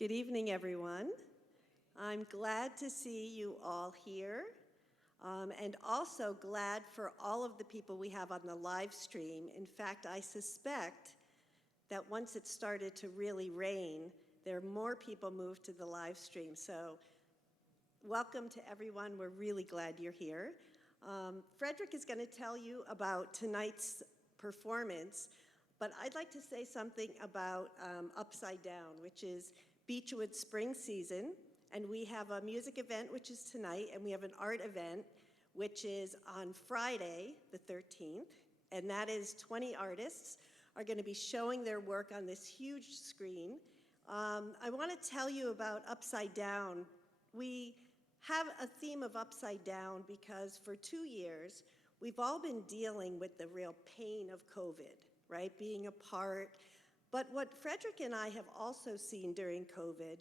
Good evening, everyone. I'm glad to see you all here, and also glad for all of the people we have on the live stream. In fact, I suspect that once it started to really rain, there are more people moved to the live stream. So welcome to everyone. We're really glad you're here. Frederic is going to tell you about tonight's performance, but I'd like to say something about Upside Down, which is Beechwood spring season, and we have a music event, which is tonight, and we have an art event, which is on Friday, the 13th, and that is 20 artists are going to be showing their work on this huge screen. I want to tell you about Upside Down. We have a theme of Upside Down because for 2 years, we've all been dealing with the real pain of COVID, right? Being apart. But what Frederic and I have also seen during COVID,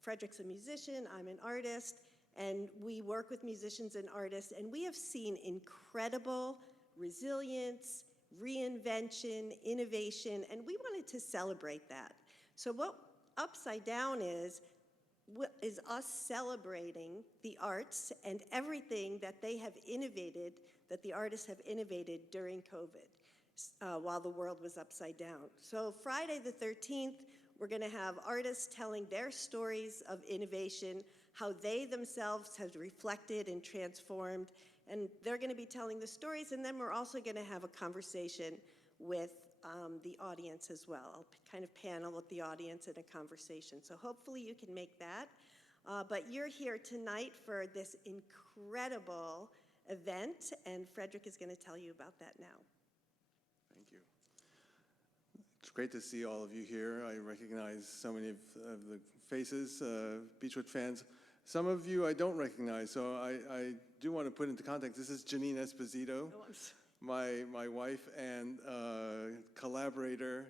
Frederic's a musician, I'm an artist, and we work with musicians and artists, and we have seen incredible resilience, reinvention, innovation, and we wanted to celebrate that. So what Upside Down is us celebrating the arts and everything that they have innovated, that the artists have innovated during COVID. While the world was upside down. So Friday the 13th, we're going to have artists telling their stories of innovation, how they themselves have reflected and transformed, and they're going to be telling the stories, and then we're also going to have a conversation with the audience as well. I'll kind of panel with the audience in a conversation. So hopefully you can make that. But you're here tonight for this incredible event, and Frederic is going to tell you about that now. Thank you. It's great to see all of you here. I recognize so many of the faces, Beechwood fans. Some of you I don't recognize, so I do want to put into context. This is Janine Esposito, my wife and collaborator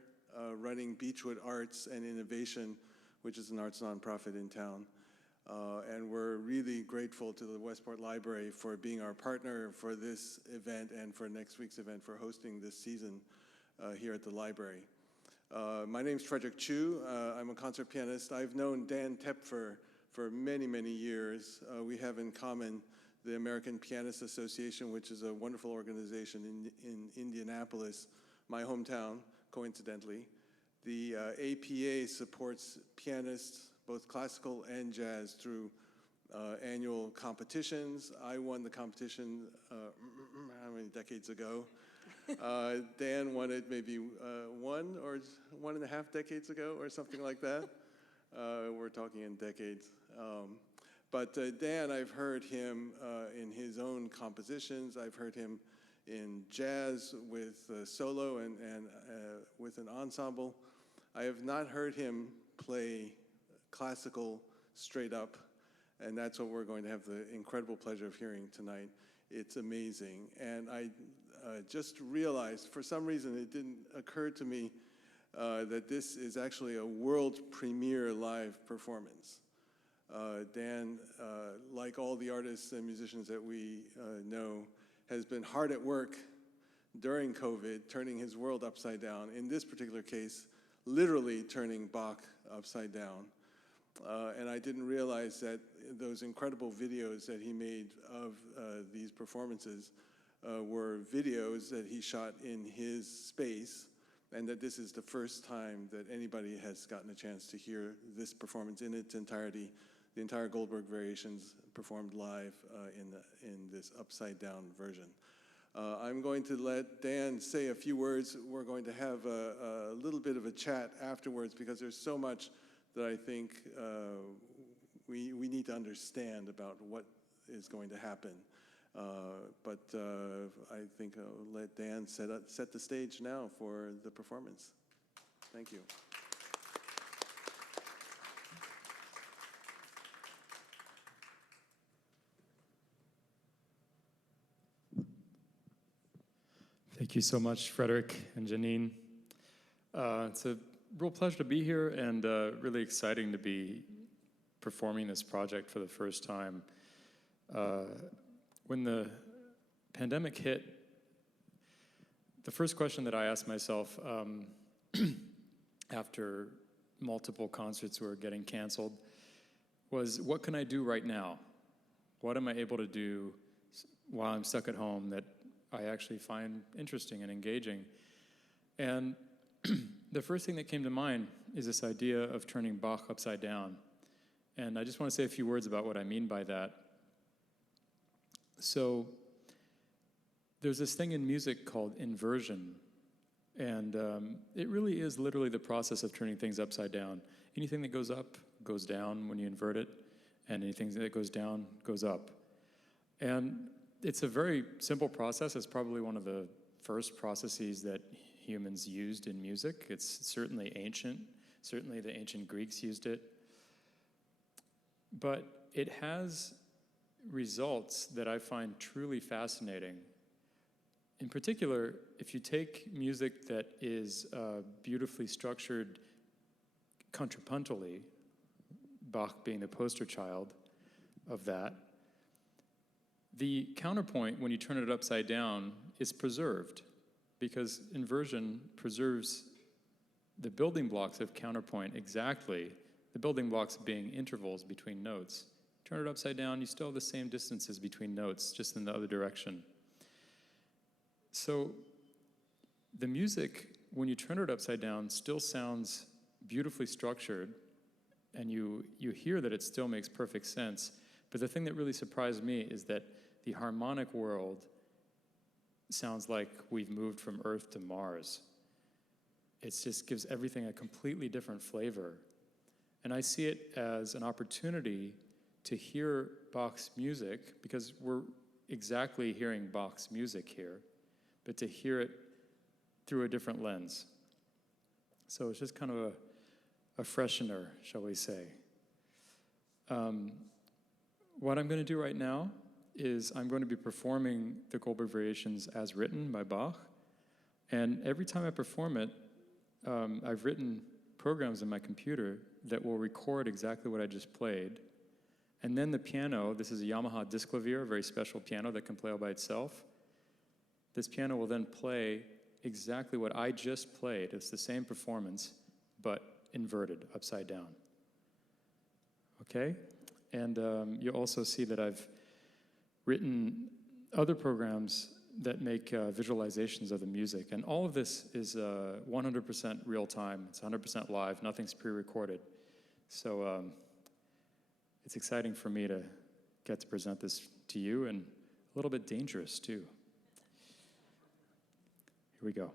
running Beechwood Arts and Innovation, which is an arts nonprofit in town. And we're really grateful to the Westport Library for being our partner for this event and for next week's event for hosting this season here at the library. My name's Frederic Chiu. I'm a concert pianist. I've known Dan Tepfer for many, many years. We have in common the American Pianist Association, which is a wonderful organization in Indianapolis, my hometown, coincidentally. The APA supports pianists, both classical and jazz, through annual competitions. I won the competition how many decades ago? Dan won it maybe 1 or 1.5 decades ago or something like that. We're talking in decades. But Dan, I've heard him in his own compositions. I've heard him in jazz with solo and with an ensemble. I have not heard him play classical straight up, and that's what we're going to have the incredible pleasure of hearing tonight. It's amazing, and I just realized, for some reason it didn't occur to me that this is actually a world premiere live performance. Dan, like all the artists and musicians that we know, has been hard at work during COVID, turning his world upside down. In this particular case, literally turning Bach upside down. And I didn't realize that those incredible videos that he made of these performances were videos that he shot in his space, and that this is the first time that anybody has gotten a chance to hear this performance in its entirety. The entire Goldberg Variations performed live in this upside down version. I'm going to let Dan say a few words. We're going to have a little bit of a chat afterwards because there's so much that I think we need to understand about what is going to happen. But I think I'll let Dan set the stage now for the performance. Thank you. Thank you so much, Frederic and Janine. It's a real pleasure to be here and really exciting to be performing this project for the first time. When the pandemic hit, the first question that I asked myself after multiple concerts were getting canceled, was what can I do right now? What am I able to do while I'm stuck at home that I actually find interesting and engaging? And the first thing that came to mind is this idea of turning Bach upside down. And I just want to say a few words about what I mean by that. So there's this thing in music called inversion. And it really is literally the process of turning things upside down. Anything that goes up goes down when you invert it, and anything that goes down goes up. And it's a very simple process. It's probably one of the first processes that humans used in music. It's certainly ancient. Certainly the ancient Greeks used it. But it has results that I find truly fascinating. In particular, if you take music that is beautifully structured contrapuntally, Bach being the poster child of that, the counterpoint, when you turn it upside down, is preserved, because inversion preserves the building blocks of counterpoint exactly, the building blocks being intervals between notes. Turn it upside down, you still have the same distances between notes, just in the other direction. So the music, when you turn it upside down, still sounds beautifully structured, and you hear that it still makes perfect sense. But the thing that really surprised me is that the harmonic world sounds like we've moved from Earth to Mars. It just gives everything a completely different flavor. And I see it as an opportunity to hear Bach's music, because we're exactly hearing Bach's music here, but to hear it through a different lens. So it's just kind of a freshener, shall we say. What I'm going to do right now is I'm going to be performing the Goldberg Variations as written by Bach. And every time I perform it, I've written programs in my computer that will record exactly what I just played. And then the piano, this is a Yamaha Disklavier, a very special piano that can play all by itself. This piano will then play exactly what I just played. It's the same performance, but inverted, upside down. Okay? And you'll also see that I've written other programs that make visualizations of the music. And all of this is 100% real time. It's 100% live. Nothing's pre-recorded. So it's exciting for me to get to present this to you, and a little bit dangerous, too. Here we go.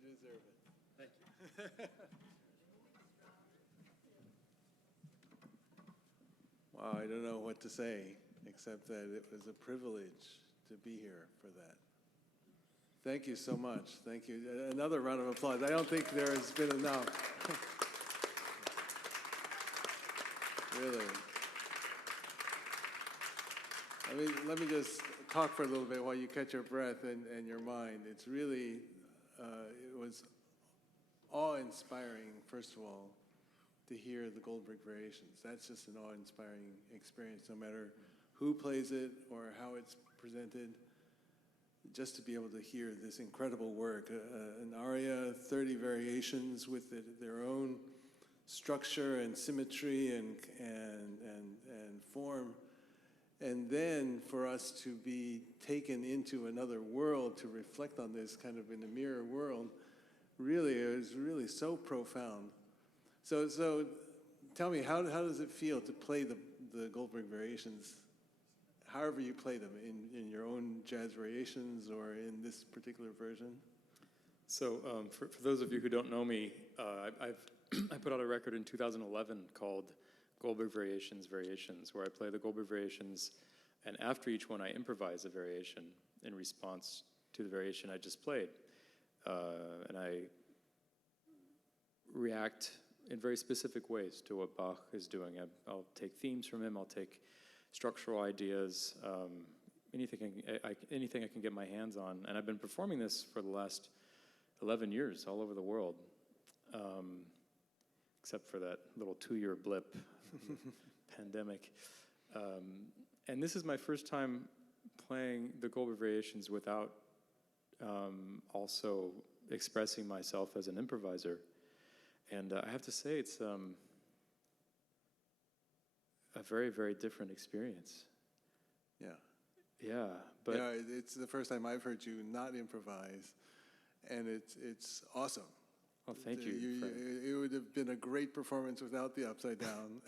You deserve it. Thank you. Wow, I don't know what to say, except that it was a privilege to be here for that. Thank you so much. Thank you. Another round of applause. I don't think there has been enough. Really. Let me just talk for a little bit while you catch your breath and your mind. It's really, it was awe-inspiring, first of all, to hear the Goldberg Variations. That's just an awe-inspiring experience, no matter who plays it or how it's presented. Just to be able to hear this incredible work, an aria, 30 variations with their own structure and symmetry and form, and then for us to be taken into another world to reflect on this kind of in a mirror world, really, it was really so profound. So tell me, how does it feel to play the Goldberg Variations, however you play them, in your own jazz variations or in this particular version? So for those of you who don't know me, I put out a record in 2011 called Goldberg Variations, where I play the Goldberg Variations, and after each one I improvise a variation in response to the variation I just played. And I react in very specific ways to what Bach is doing. I'll take themes from him, I'll take structural ideas, anything I can get my hands on. And I've been performing this for the last 11 years all over the world, except for that little 2-year blip, pandemic. And this is my first time playing the Goldberg Variations without also expressing myself as an improviser. And I have to say, it's a very, very different experience. Yeah. Yeah, but yeah, it's the first time I've heard you not improvise, and it's awesome. well, thank you. It would have been a great performance without the upside down,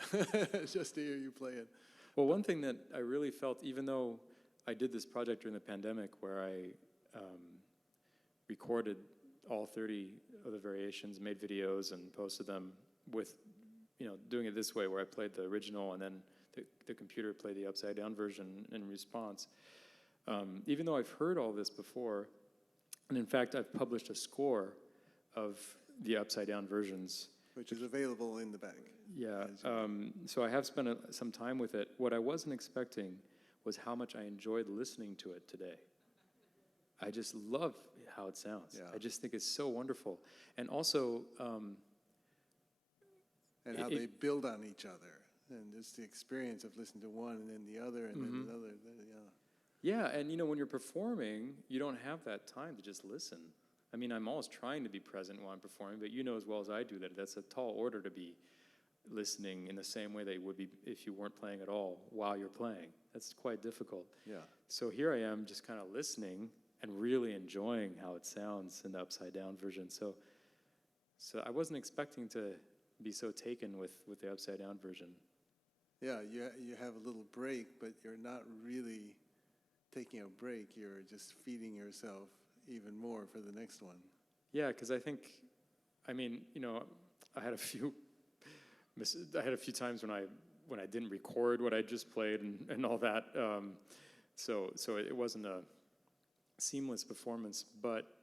just to hear you play it. Well, one thing that I really felt, even though I did this project during the pandemic where I recorded all 30 of the variations, made videos, and posted them with, doing it this way, where I played the original and then the computer played the upside down version in response. Even though I've heard all this before, and in fact I've published a score of the upside down versions, Which is available in the back. yeah. So I have spent some time with it. What I wasn't expecting was how much I enjoyed listening to it today. I just love how it sounds. Yeah. I just think it's so wonderful. And also, And how they build on each other. And just the experience of listening to one and then the other and then another. yeah, and when you're performing, you don't have that time to just listen. I mean, I'm always trying to be present while I'm performing, but you know as well as I do that that's a tall order to be listening in the same way that you would be if you weren't playing at all while you're playing. That's quite difficult. Yeah. So here I am just kind of listening and really enjoying how it sounds in the upside down version. So I wasn't expecting to be so taken with the upside down version. Yeah, you have a little break, but you're not really taking a break. You're just feeding yourself even more for the next one. Yeah, because I had a few times when I didn't record what I just played and all that. So it wasn't a seamless performance, but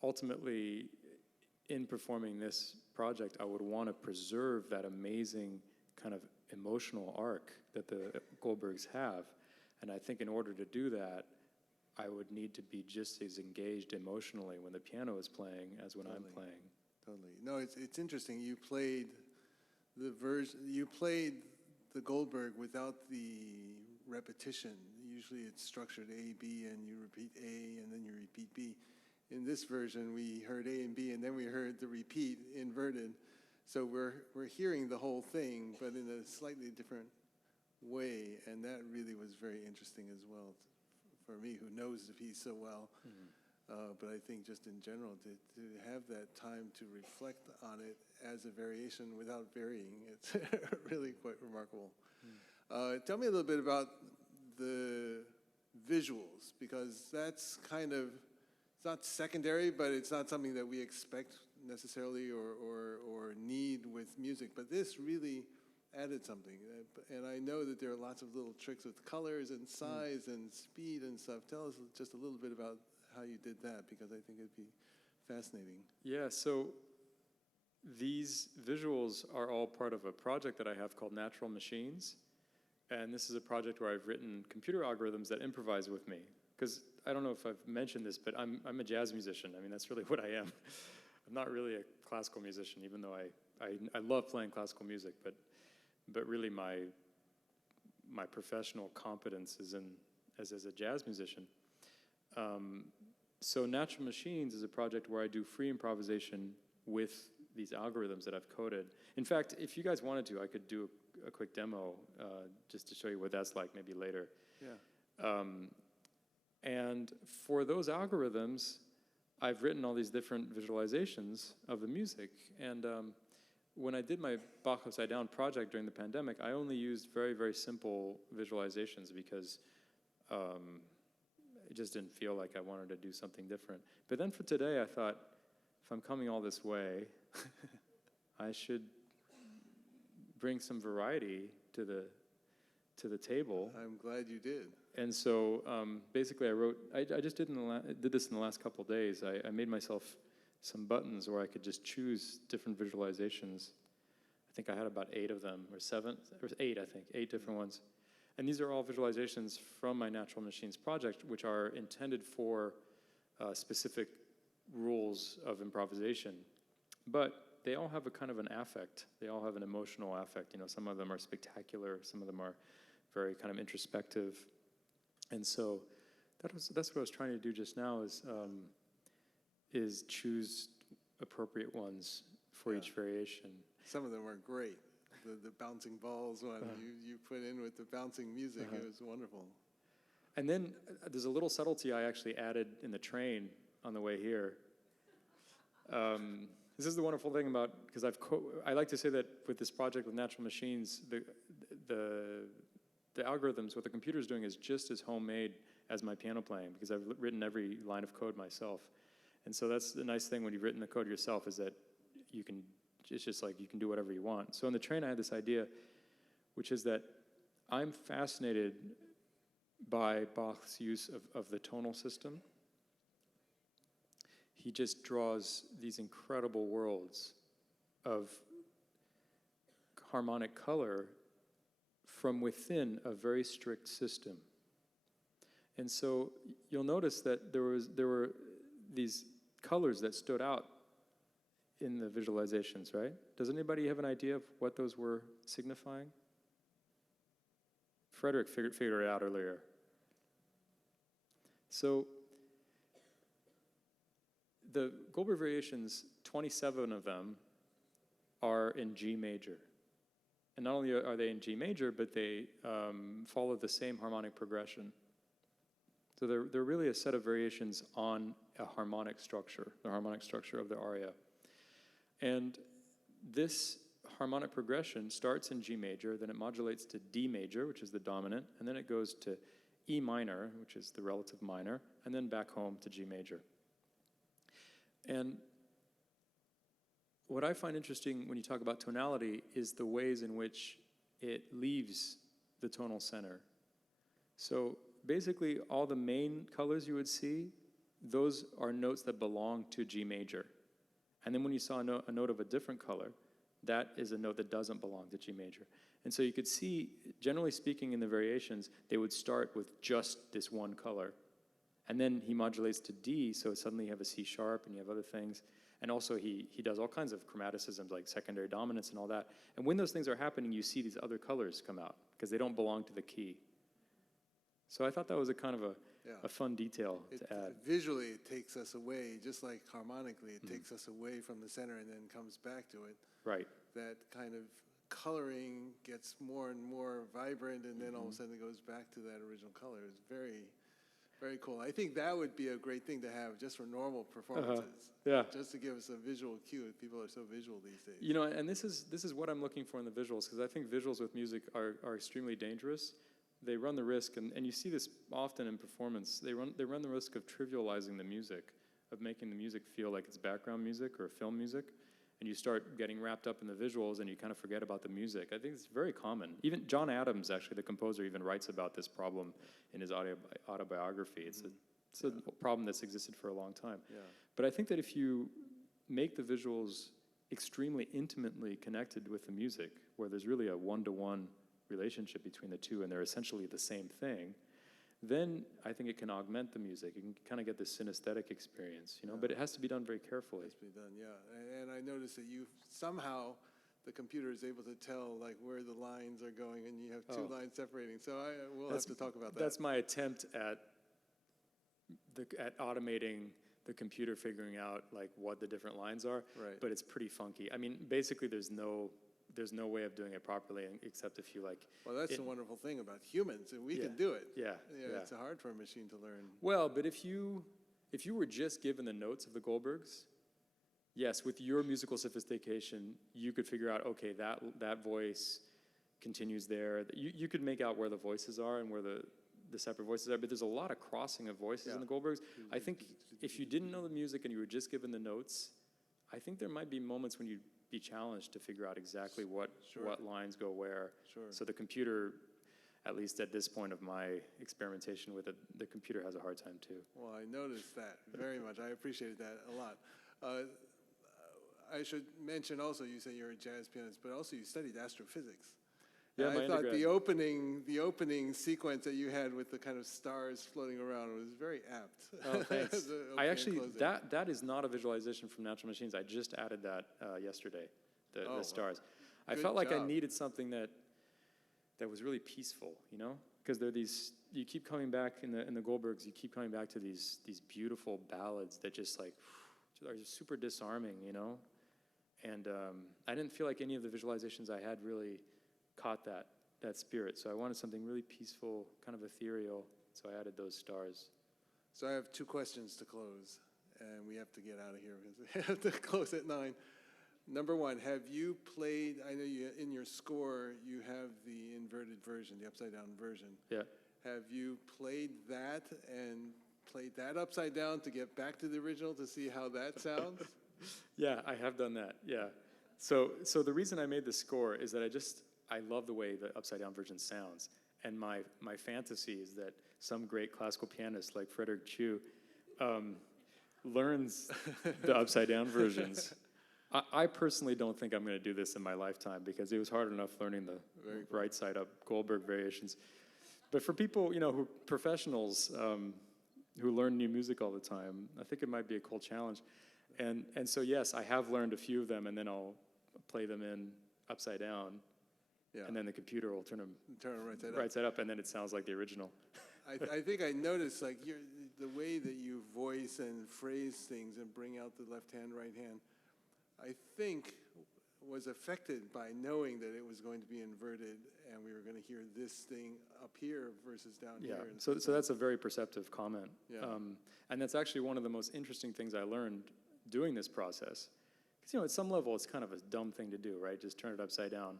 ultimately, in performing this project, I would want to preserve that amazing kind of emotional arc that the Goldbergs have. And I think in order to do that, I would need to be just as engaged emotionally when the piano is playing as when I'm playing. Totally. No, it's interesting. You played the Goldberg without the repetition. Usually it's structured A, B, and you repeat A, and then you repeat B. In this version, we heard A and B, and then we heard the repeat inverted. So we're hearing the whole thing, but in a slightly different way, and that really was very interesting as well for me, who knows the piece so well. But I think just in general, to have that time to reflect on it as a variation without varying, it's really quite remarkable. Tell me a little bit about the visuals, because that's kind of it's not secondary, but it's not something that we expect necessarily or need with music. But this really added something. And I know that there are lots of little tricks with colors and size and speed and stuff. Tell us just a little bit about how you did that, because I think it'd be fascinating. Yeah, so these visuals are all part of a project that I have called Natural Machines. And this is a project where I've written computer algorithms that improvise with me. Because I don't know if I've mentioned this, but I'm a jazz musician. I mean, that's really what I am. I'm not really a classical musician, even though I love playing classical music, but really my professional competence is as a jazz musician. So Natural Machines is a project where I do free improvisation with these algorithms that I've coded. In fact, if you guys wanted to, I could do a quick demo just to show you what that's like maybe later. Yeah. And for those algorithms, I've written all these different visualizations of the music. And when I did my Bach Upside Down project during the pandemic, I only used very, very simple visualizations because it just didn't feel like I wanted to do something different. But then for today, I thought, if I'm coming all this way, I should bring some variety to the table. I'm glad you did. And so basically I just did this in the last couple of days. I made myself some buttons where I could just choose different visualizations. I think I had about 8 of them, or 7, or 8, I think, 8 different ones. And these are all visualizations from my Natural Machines project, which are intended for specific rules of improvisation. But they all have a kind of an affect. They all have an emotional affect. You know, some of them are spectacular, some of them are very kind of introspective. And so that's what I was trying to do just now is choose appropriate ones for each variation. Some of them are great. The bouncing balls one you put in with the bouncing music, it was wonderful. And then there's a little subtlety I actually added in the train on the way here. This is the wonderful thing about, because I like to say that with this project with Natural Machines, the algorithms, what the computer's doing is just as homemade as my piano playing, because I've written every line of code myself. And so that's the nice thing when you've written the code yourself, is that it's just like you can do whatever you want. So in the train I had this idea, which is that I'm fascinated by Bach's use of the tonal system. He just draws these incredible worlds of harmonic color from within a very strict system. And so you'll notice that there were these colors that stood out in the visualizations, right? Does anybody have an idea of what those were signifying? Frederic figured it out earlier. So the Goldberg Variations, 27 of them are in G major. And not only are they in G major, but they follow the same harmonic progression. So they're really a set of variations on a harmonic structure, the harmonic structure of the aria. And this harmonic progression starts in G major, then it modulates to D major, which is the dominant, and then it goes to E minor, which is the relative minor, and then back home to G major. And what I find interesting when you talk about tonality is the ways in which it leaves the tonal center. So basically all the main colors you would see, those are notes that belong to G major. And then when you saw a note of a different color, that is a note that doesn't belong to G major. And so you could see, generally speaking in the variations, they would start with just this one color. And then he modulates to D, so suddenly you have a C sharp and you have other things. And also he does all kinds of chromaticisms like secondary dominance and all that. And when those things are happening, you see these other colors come out because they don't belong to the key. So I thought that was a kind of a fun detail to add. Visually, it takes us away, just like harmonically, it takes us away from the center and then comes back to it. Right. That kind of coloring gets more and more vibrant, and then all of a sudden it goes back to that original color. It's very, very cool. I think that would be a great thing to have just for normal performances. Yeah. Just to give us a visual cue. People are so visual these days. You know, and this is what I'm looking for in the visuals, because I think visuals with music are extremely dangerous. They run the risk, and you see this often in performance, they run the risk of trivializing the music, of making the music feel like it's background music or film music, and you start getting wrapped up in the visuals and you kind of forget about the music. I think it's very common. Even John Adams, actually, the composer, even writes about this problem in his autobiography. It's a problem that's existed for a long time. Yeah. But I think that if you make the visuals extremely intimately connected with the music, where there's really a one-to-one relationship between the two and they're essentially the same thing, then I think it can augment the music. You can kind of get this synesthetic experience, you know, but it has to be done very carefully. It has to be done, yeah. And I noticed that you somehow, the computer is able to tell like where the lines are going, and you have two lines separating. So we'll have to talk about that. That's my attempt at automating the computer figuring out like what the different lines are. Right. But it's pretty funky. I mean, basically, there's no way of doing it properly except if you like. Well, that's the wonderful thing about humans, and we can do it. Yeah. It's hard for a machine to learn. Well, but if you were just given the notes of the Goldbergs, yes, with your musical sophistication, you could figure out, okay, that voice continues there. You could make out where the voices are and where the separate voices are, but there's a lot of crossing of voices in the Goldbergs. I think if you didn't know the music and you were just given the notes, I think there might be moments when you'd be challenged to figure out exactly what lines go where. Sure. So the computer, at least at this point of my experimentation with it, the computer has a hard time too. Well, I noticed that very much. I appreciated that a lot. I should mention also, you say you're a jazz pianist, but also you studied astrophysics. Yeah, I my thought undergrad. the opening sequence that you had with the kind of stars floating around was very apt. Oh, thanks. I actually, that is not a visualization from Natural Machines. I just added that yesterday, the stars. I felt like I needed something that was really peaceful, you know? Because there are these, you keep coming back in the Goldbergs, you keep coming back to these beautiful ballads that just like, are just super disarming, you know? And I didn't feel like any of the visualizations I had really caught that spirit. So I wanted something really peaceful, kind of ethereal. So I added those stars. So I have two questions to close, and we have to get out of here because we have to close at 9. Number one, have you played, I know you in your score, you have the inverted version, the upside down version. Yeah. Have you played that and played that upside down to get back to the original to see how that sounds? Yeah, I have done that, yeah. So the reason I made the score is that I love the way the upside down version sounds. And my fantasy is that some great classical pianist like Frederic Chiu learns the upside down versions. I personally don't think I'm going to do this in my lifetime because it was hard enough learning the right side up Goldberg Variations. But for people, you know, who professionals who learn new music all the time, I think it might be a cool challenge. And so yes, I have learned a few of them, and then I'll play them in upside down. Yeah. And then the computer will turn them right side up, and then it sounds like the original. I think I noticed like the way that you voice and phrase things and bring out the left hand, right hand, I think was affected by knowing that it was going to be inverted and we were going to hear this thing up here versus down here. So that's a very perceptive comment. Yeah. And that's actually one of the most interesting things I learned doing this process. Because, you know, at some level, it's kind of a dumb thing to do, right? Just turn it upside down.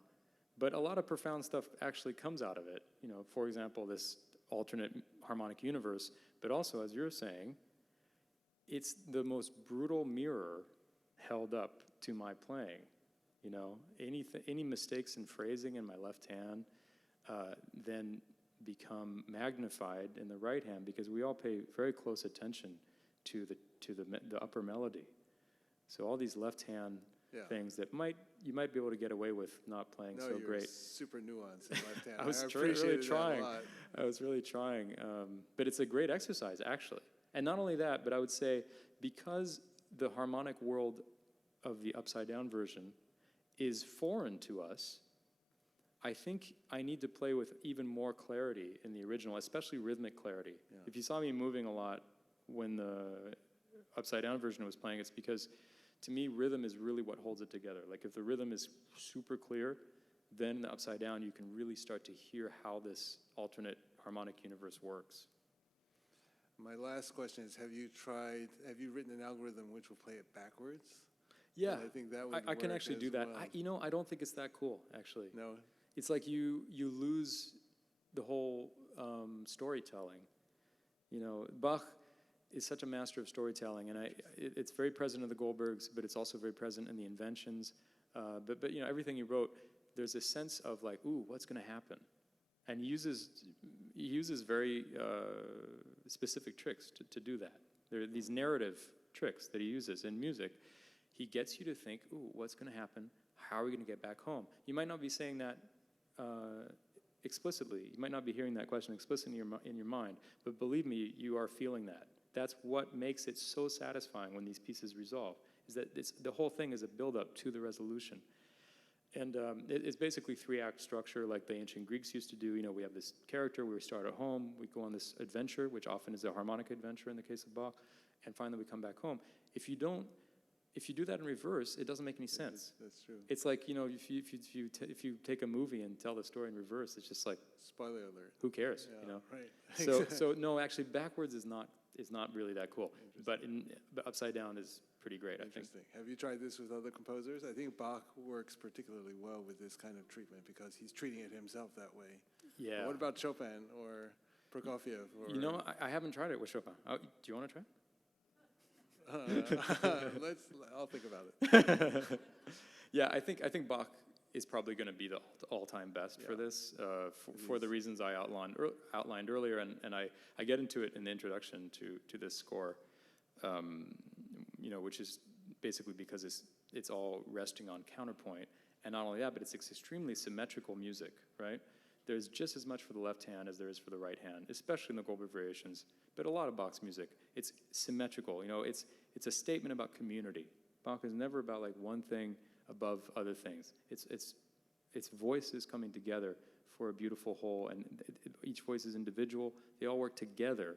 But a lot of profound stuff actually comes out of it. You know, for example, this alternate harmonic universe, but also, as you're saying, it's the most brutal mirror held up to my playing. You know, any mistakes in phrasing in my left hand then become magnified in the right hand because we all pay very close attention to the upper melody. So all these left hand things that you might be able to get away with not playing so great. No, super nuanced in left hand. I was really trying. I was really trying. But it's a great exercise, actually. And not only that, but I would say because the harmonic world of the upside down version is foreign to us, I think I need to play with even more clarity in the original, especially rhythmic clarity. Yeah. If you saw me moving a lot when the upside down version was playing, it's because to me, rhythm is really what holds it together. Like if the rhythm is super clear, then the upside down, you can really start to hear how this alternate harmonic universe works. My last question is, have you written an algorithm which will play it backwards? Yeah, and I think that would I can actually do that. Well. I don't think it's that cool, actually. No? It's like you lose the whole storytelling. You know, Bach, is such a master of storytelling, and it's very present in the Goldbergs, but it's also very present in the inventions. But you know, everything he wrote, there's a sense of like, ooh, what's going to happen? And he uses very specific tricks to do that. There are these narrative tricks that he uses in music. He gets you to think, ooh, what's going to happen? How are we going to get back home? You might not be saying that explicitly. You might not be hearing that question explicitly in your mind, but believe me, you are feeling that. That's what makes it so satisfying when these pieces resolve, is that the whole thing is a build-up to the resolution. And it's basically 3-act structure like the ancient Greeks used to do. You know, we have this character, we start at home, we go on this adventure, which often is a harmonic adventure in the case of Bach, and finally we come back home. If you do that in reverse, it doesn't make any sense. That's true. It's like, you know, if you take a movie and tell the story in reverse, it's just like, Spoiler alert. who cares? Yeah, you know. Right. So no, actually, backwards is not really that cool. But upside down is pretty great. I think. Interesting. Have you tried this with other composers? I think Bach works particularly well with this kind of treatment because he's treating it himself that way. Yeah. But what about Chopin or Prokofiev? Or You know, I haven't tried it with Chopin. Do you want to try? I'll think about it. Yeah, I think Bach is probably going to be the all-time best for this, for the reasons I outlined earlier, and I get into it in the introduction to this score, you know, which is basically because it's all resting on counterpoint, and not only that, but it's extremely symmetrical music, right? There's just as much for the left hand as there is for the right hand, especially in the Goldberg Variations, but a lot of Bach's music. It's symmetrical, you know, it's a statement about community. Bach is never about like one thing above other things. It's voices coming together for a beautiful whole, and each voice is individual. They all work together,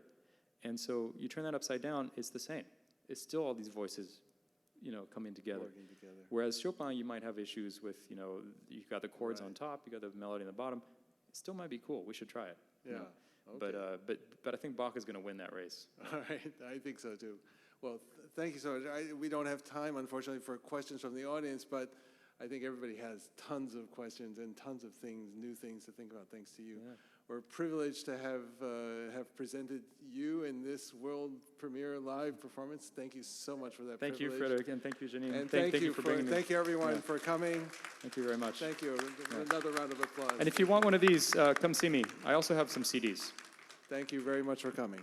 and so you turn that upside down, it's the same. It's still all these voices, you know, coming together. Working together. Whereas Chopin, you might have issues with, you know, you got the chords on top, you got the melody on the bottom. It still might be cool. We should try it. Yeah. You know? Okay. But I think Bach is going to win that race. All right, I think so too. Well, thank you so much. We don't have time, unfortunately, for questions from the audience, but I think everybody has tons of questions and tons of things, new things to think about, thanks to you. Yeah. We're privileged to have presented you in this world premiere live performance. Thank you so much for that Thank privilege. you, Frederic, and thank you, Janine. And thank you for bringing me. thank you everyone for coming. Thank you very much. Thank you. Another round of applause. And if you want one of these, come see me. I also have some CDs. Thank you very much for coming.